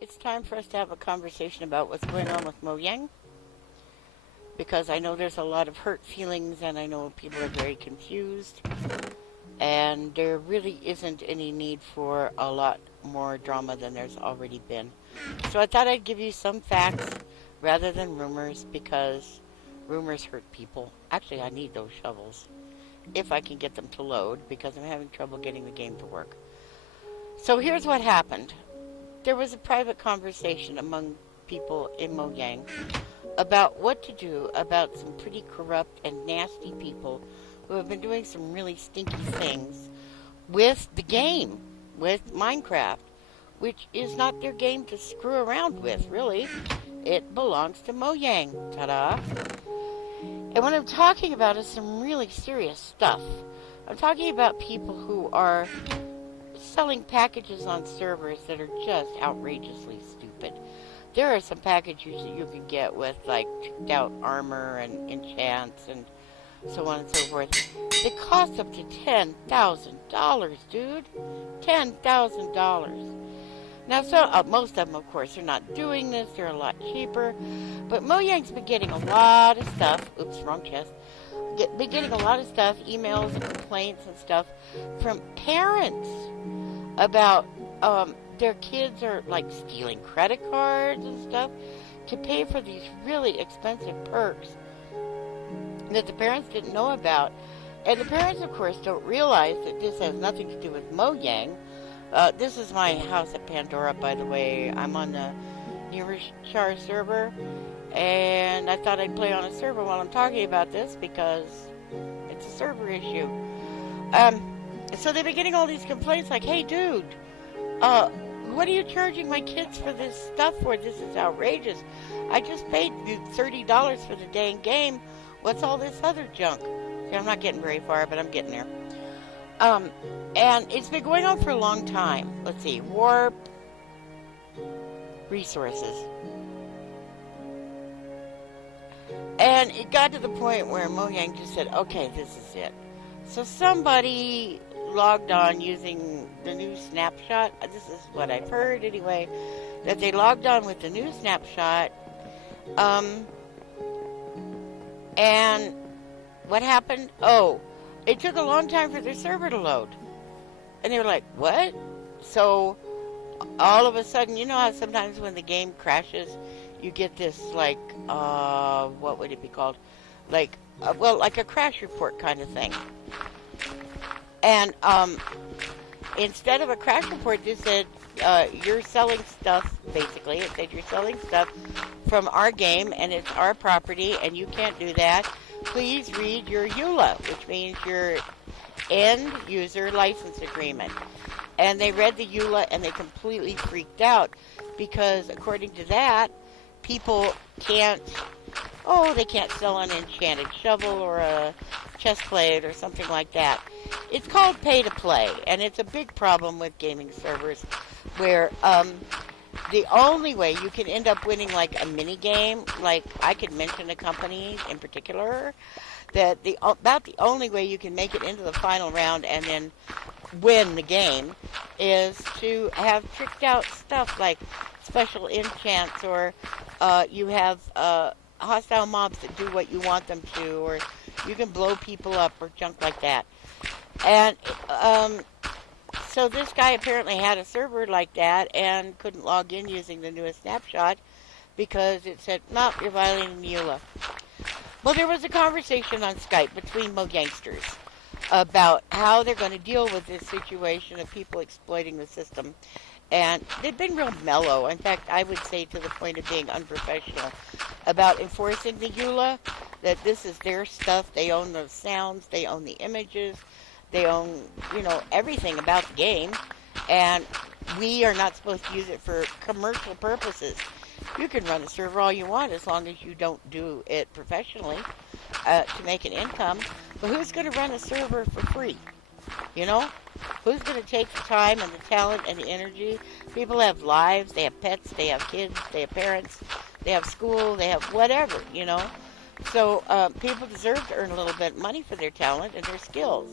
It's time for us to have a conversation about what's going on with Mojang, because I know there's a lot of hurt feelings and I know people are very confused, and there really isn't any need for a lot more drama than there's already been. So I thought I'd give you some facts rather than rumors, because rumors hurt people. Actually, I need those shovels if I can get them to load, because I'm having trouble getting the game to work. So here's what happened. There was a private conversation among people in Mojang about what to do about some pretty corrupt and nasty people who have been doing some really stinky things with the game, with Minecraft, which is not their game to screw around with, really. It belongs to Mojang. Ta-da! And what I'm talking about is some really serious stuff. I'm talking about people who are selling packages on servers that are just outrageously stupid. There are some packages that you can get with like tricked out armor and enchants and so on and so forth. They cost up to $10,000, dude. $10,000. Now, most of them, of course, are not doing this. They're a lot cheaper. But Mojang's been getting a lot of stuff. Oops, wrong chest. Been getting a lot of stuff, emails and complaints and stuff from parents about their kids are like stealing credit cards and stuff to pay for these really expensive perks that the parents didn't know about. And the parents, of course, don't realize that this has nothing to do with Mojang. This is my house at Pandora, by the way. I'm on the Char server, and I thought I'd play on a server while I'm talking about this because it's a server issue. So they've been getting all these complaints like, hey, dude, what are you charging my kids for this stuff for? This is outrageous. I just paid you $30 for the dang game. What's all this other junk? See, I'm not getting very far, but I'm getting there. And it's been going on for a long time. Let's see, Warp Resources. And it got to the point where Mojang just said, okay, this is it. So somebody logged on using the new snapshot. This is what I've heard anyway, that they logged on with the new snapshot. And what happened? Oh, it took a long time for their server to load. And they were like, what? So all of a sudden, you know how sometimes when the game crashes, you get this like, what would it be called? Like, like a crash report kind of thing. And instead of a crash report, it said, you're selling stuff, basically. It said you're selling stuff from our game, and it's our property, and you can't do that. Please read your EULA, which means your end user license agreement. And they read the EULA, and they completely freaked out, because according to that, people can't, they can't sell an enchanted shovel or a chest plate or something like that. It's called pay to play, and it's a big problem with gaming servers where the only way you can end up winning like a mini game, like I could mention a company in particular, that about the only way you can make it into the final round and then win the game is to have tricked out stuff like special enchants, or you have hostile mobs that do what you want them to, or you can blow people up or junk like that. And so this guy apparently had a server like that and couldn't log in using the newest snapshot because it said, no, you're violating the EULA. Well, there was a conversation on Skype between Mojangsters about how they're going to deal with this situation of people exploiting the system. And they've been real mellow. In fact, I would say to the point of being unprofessional about enforcing the EULA, that this is their stuff. They own the sounds, they own the images, they own, everything about the game. And we are not supposed to use it for commercial purposes. You can run a server all you want as long as you don't do it professionally to make an income. But who's going to run a server for free? Who's going to take the time and the talent and the energy? People have lives, they have pets, they have kids, they have parents, they have school, they have whatever, So people deserve to earn a little bit of money for their talent and their skills.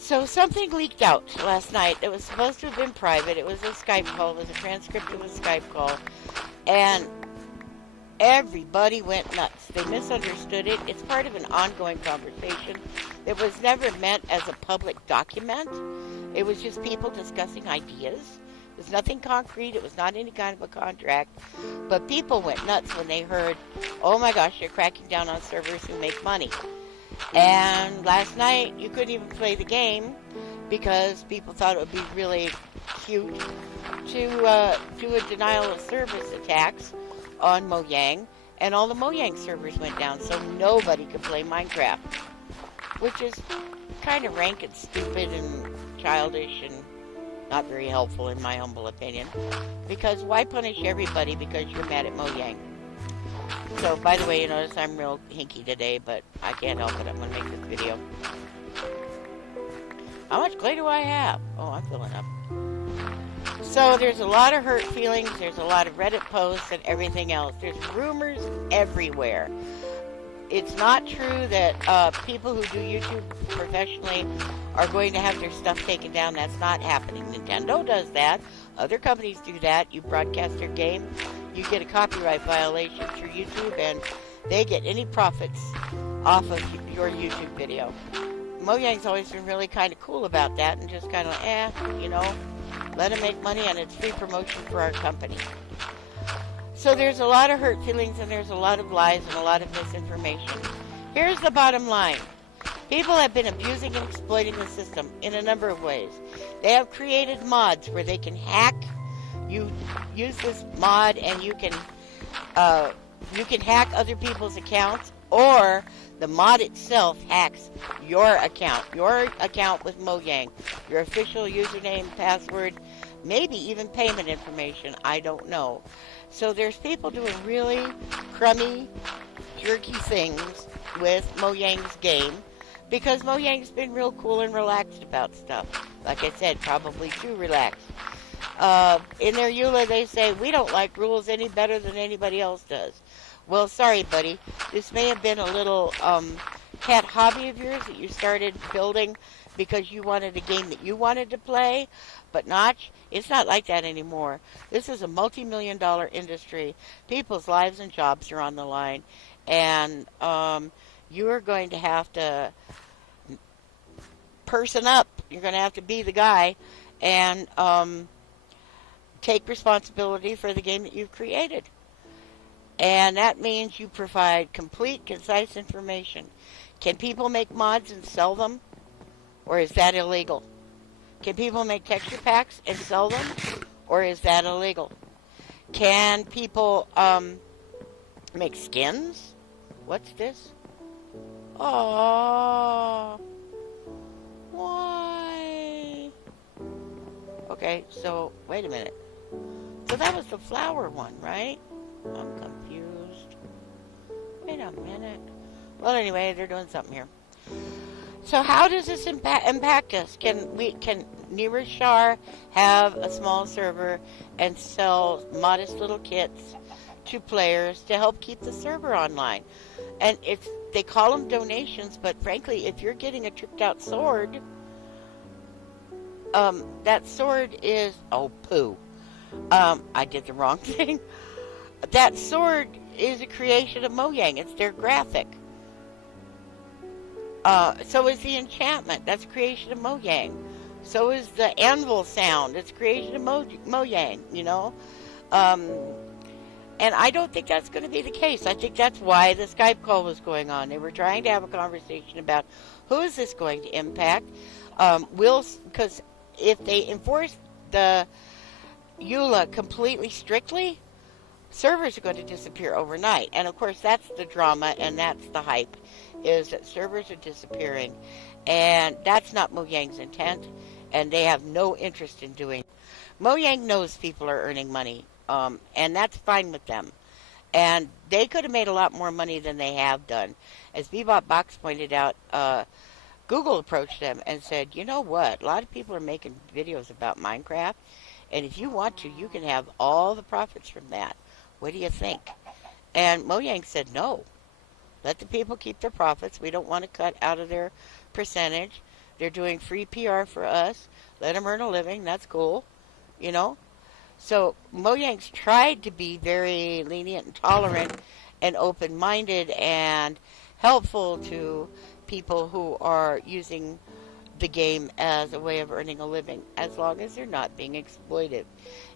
So something leaked out last night. It was supposed to have been private. It was a Skype call. It was a transcript of a Skype call. And everybody went nuts. They misunderstood it. It's part of an ongoing conversation. It was never meant as a public document. It was just people discussing ideas. It was nothing concrete. It was not any kind of a contract. But people went nuts when they heard, oh my gosh, they're cracking down on servers who make money. And last night, you couldn't even play the game because people thought it would be really cute to do a denial of service attacks on Mojang, and all the Mojang servers went down, so nobody could play Minecraft, which is kind of rank and stupid and childish and not very helpful in my humble opinion, because why punish everybody because you're mad at Mojang? So, by the way, you notice I'm real hinky today, but I can't help it. I'm going to make this video. How much clay do I have? Oh, I'm filling up. So, there's a lot of hurt feelings. There's a lot of Reddit posts and everything else. There's rumors everywhere. It's not true that people who do YouTube professionally are going to have their stuff taken down. That's not happening. Nintendo does that. Other companies do that. You broadcast their game, you get a copyright violation through YouTube, and they get any profits off of your YouTube video. Mojang's always been really kind of cool about that and just kind of, you know, let them make money, and it's free promotion for our company. So there's a lot of hurt feelings, and there's a lot of lies and a lot of misinformation. Here's the bottom line. People have been abusing and exploiting the system in a number of ways. They have created mods where they can hack. You use this mod and you can hack other people's accounts, or the mod itself hacks your account with Mojang, your official username, password, maybe even payment information. I don't know. So there's people doing really crummy, jerky things with Mojang's game, because Mojang's been real cool and relaxed about stuff. Like I said, probably too relaxed. In their EULA, they say, we don't like rules any better than anybody else does. Well, sorry, buddy. This may have been a little pet hobby of yours that you started building because you wanted a game that you wanted to play, but Notch, it's not like that anymore. This is a multi-million-dollar industry. People's lives and jobs are on the line, and you are going to have to person up. You're going to have to be the guy and take responsibility for the game that you've created. And that means you provide complete, concise information. Can people make mods and sell them? Or is that illegal? Can people make texture packs and sell them? Or is that illegal? Can people make skins? What's this? Oh, why? Okay, so wait a minute. So that was the flower one, right? I'm confused. Wait a minute. Well, anyway, they're doing something here. So how does this impact us? Can Neeraj Shah have a small server and sell modest little kits to players to help keep the server online? And they call them donations, but frankly, if you're getting a tricked out sword, that sword is, oh poo. I did the wrong thing. That sword is a creation of Mojang. It's their graphic. So is the enchantment. That's a creation of Mojang. So is the anvil sound. It's a creation of Mojang, you know. And I don't think that's going to be the case. I think that's why the Skype call was going on. They were trying to have a conversation about who is this going to impact. Because if they enforce the EULA completely strictly, servers are going to disappear overnight. And of course, that's the drama and that's the hype, is that servers are disappearing. And that's not Mojang's intent, and they have no interest in doing it. Mojang knows people are earning money, and that's fine with them. And they could have made a lot more money than they have done. As Bebop Box pointed out, Google approached them and said, you know what, a lot of people are making videos about Minecraft, and if you want to, you can have all the profits from that. What do you think? And Mojang said, no. Let the people keep their profits. We don't want to cut out of their percentage. They're doing free PR for us. Let them earn a living. That's cool, you know. So Mojang's tried to be very lenient and tolerant and open-minded and helpful to people who are using the game as a way of earning a living, as long as they're not being exploitive.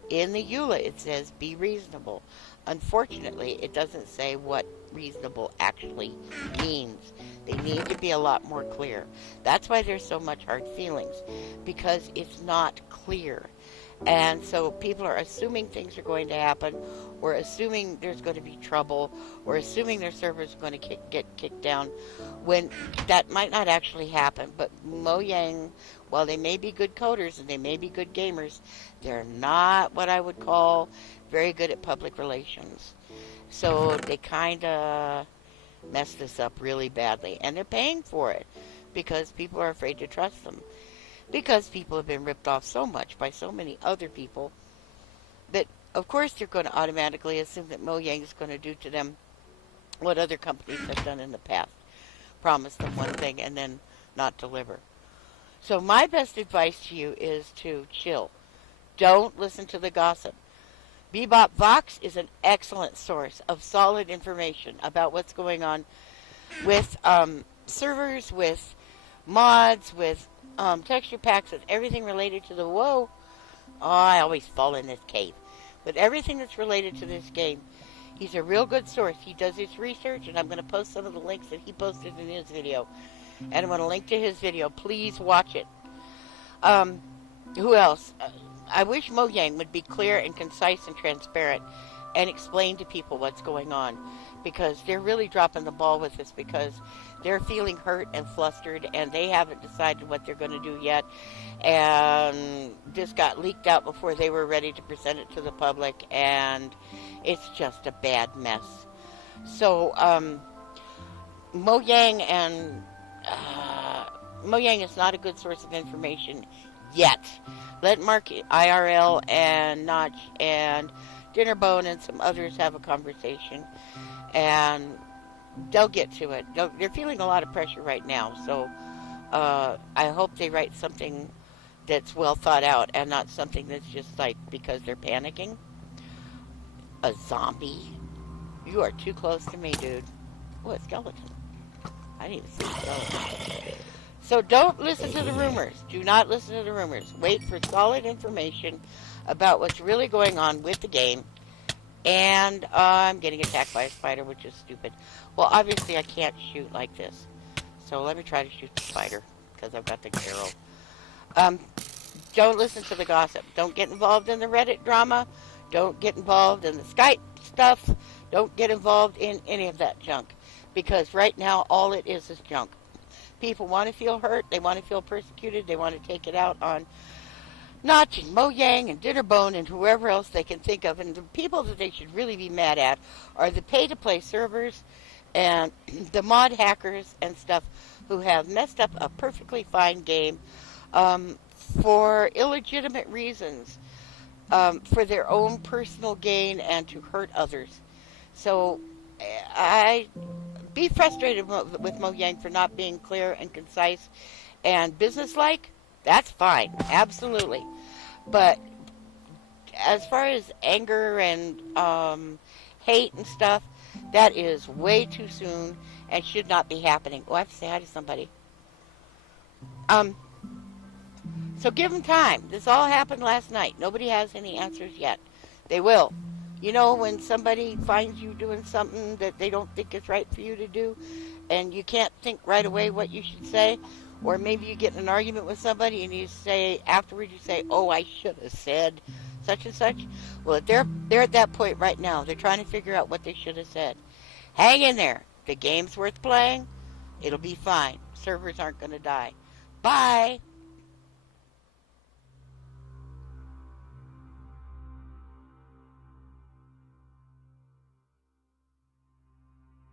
In the EULA, it says be reasonable. Unfortunately, it doesn't say what reasonable actually means. They need to be a lot more clear. That's why there's so much hard feelings, because it's not clear. And so people are assuming things are going to happen, or assuming there's going to be trouble, or assuming their servers are going to get kicked down, when that might not actually happen. But Mojang, while they may be good coders and they may be good gamers, they're not what I would call very good at public relations. So they kind of messed this up really badly. And they're paying for it because people are afraid to trust them. Because people have been ripped off so much by so many other people that, of course, they're going to automatically assume that Mojang is going to do to them what other companies have done in the past. Promise them one thing and then not deliver. So my best advice to you is to chill. Don't listen to the gossip. Bebop Vox is an excellent source of solid information about what's going on with servers, with mods, with texture packs, with everything related to the WoW. Oh, I always fall in this cave. But everything that's related to this game, he's a real good source. He does his research, and I'm going to post some of the links that he posted in his video. And I'm going to link to his video. Please watch it. Who else? I wish Mojang would be clear and concise and transparent and explain to people what's going on, because they're really dropping the ball with this, because they're feeling hurt and flustered and they haven't decided what they're going to do yet, and this got leaked out before they were ready to present it to the public, and it's just a bad mess. So Mojang is not a good source of information yet. Let Mark IRL and Notch and Dinnerbone and some others have a conversation, and they'll get to it. They're feeling a lot of pressure right now, so I hope they write something that's well thought out and not something that's just like because they're panicking. A zombie? You are too close to me, dude. Oh, a skeleton. I didn't even see a skeleton. So don't listen to the rumors. Do not listen to the rumors. Wait for solid information about what's really going on with the game. And I'm getting attacked by a spider, which is stupid. Well, obviously I can't shoot like this. So let me try to shoot the spider, because I've got the arrow. Don't listen to the gossip. Don't get involved in the Reddit drama. Don't get involved in the Skype stuff. Don't get involved in any of that junk. Because right now all it is junk. People want to feel hurt. They want to feel persecuted. They want to take it out on Notch and Mojang and Dinnerbone and whoever else they can think of. And the people that they should really be mad at are the pay-to-play servers and the mod hackers and stuff who have messed up a perfectly fine game for illegitimate reasons, for their own personal gain and to hurt others. So I be frustrated with Mojang for not being clear and concise and businesslike. That's fine, absolutely. But as far as anger and hate and stuff, that is way too soon and should not be happening. Oh, I have to say hi to somebody. So give them time. This all happened last night. Nobody has any answers yet. They will. You know, when somebody finds you doing something that they don't think is right for you to do, and you can't think right away what you should say, or maybe you get in an argument with somebody and you say, afterwards you say, oh, I should have said such and such. Well, they're at that point right now. They're trying to figure out what they should have said. Hang in there. The game's worth playing. It'll be fine. Servers aren't going to die. Bye.